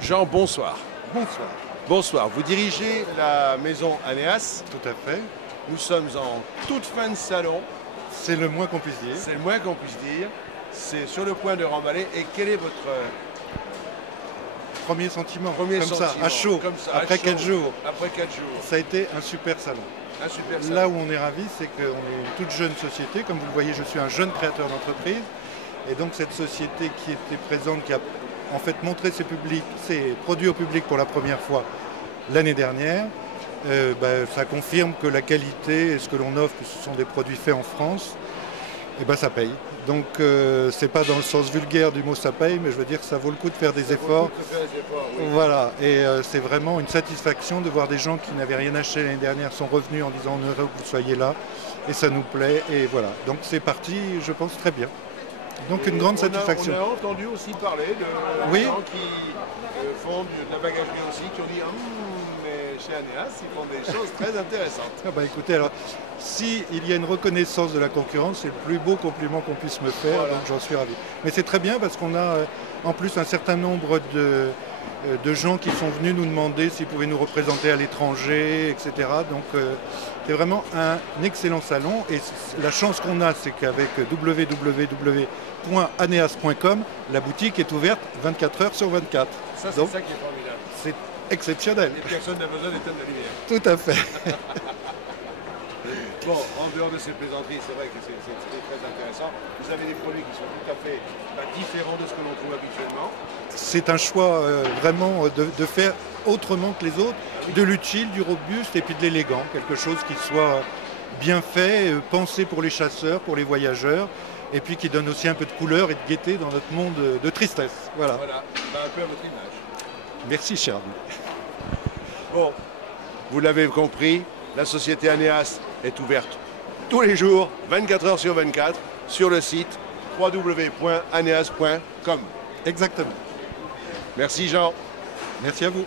Jean, bonsoir. Bonsoir. Bonsoir. Vous dirigez la maison Anéas. Tout à fait. Nous sommes en toute fin de salon. C'est le moins qu'on puisse dire. C'est le moins qu'on puisse dire. C'est sur le point de remballer. Et quel est votre premier sentiment? premier comme sentiment ça, à chaud, comme ça, après à chaud, 4 jours. Après 4 jours. Ça a été un super salon. Un super salon. Là où on est ravis, c'est qu'on est une toute jeune société. Comme vous le voyez, je suis un jeune créateur d'entreprise. Et donc cette société qui était présente, qui a en fait montré ses produits au public pour la première fois l'année dernière, ça confirme que la qualité et ce que l'on offre, que ce sont des produits faits en France, ça paye. Donc c'est pas dans le sens vulgaire du mot ça paye, mais je veux dire que ça vaut le coup de faire des efforts. Oui. Voilà, et c'est vraiment une satisfaction de voir des gens qui n'avaient rien acheté l'année dernière sont revenus en disant on est heureux que vous soyez là, et ça nous plaît, et voilà. Donc c'est parti, je pense, très bien. Donc une grande satisfaction. On a entendu aussi parler de gens qui font de la bagagerie aussi, qui ont dit mais chez Anéas, ils font des choses très intéressantes. Écoutez, alors, s'il y a une reconnaissance de la concurrence, c'est le plus beau compliment qu'on puisse me faire, voilà. Donc j'en suis ravi. Mais c'est très bien parce qu'on a en plus un certain nombre de gens qui sont venus nous demander s'ils pouvaient nous représenter à l'étranger, etc. Donc c'est vraiment un excellent salon. Et la chance qu'on a, c'est qu'avec www.aneas.com, la boutique est ouverte 24 heures sur 24. Ça, c'est ça qui est formidable. C'est exceptionnel. Et personne n'a besoin d'éteindre la lumière. Tout à fait. Bon, en dehors de ces plaisanteries, c'est vrai que c'est très intéressant. Vous avez des produits qui sont tout à fait différents de ce que l'on trouve habituellement. C'est un choix vraiment de faire autrement que les autres, de l'utile, du robuste et puis de l'élégant. Quelque chose qui soit bien fait, pensé pour les chasseurs, pour les voyageurs, et puis qui donne aussi un peu de couleur et de gaieté dans notre monde de tristesse. Voilà. Un peu à votre image. Merci, cher ami. Bon, vous l'avez compris, la société Anéas est ouverte tous les jours, 24 heures sur 24, sur le site www.aneas.com. Exactement. Merci Jean. Merci à vous.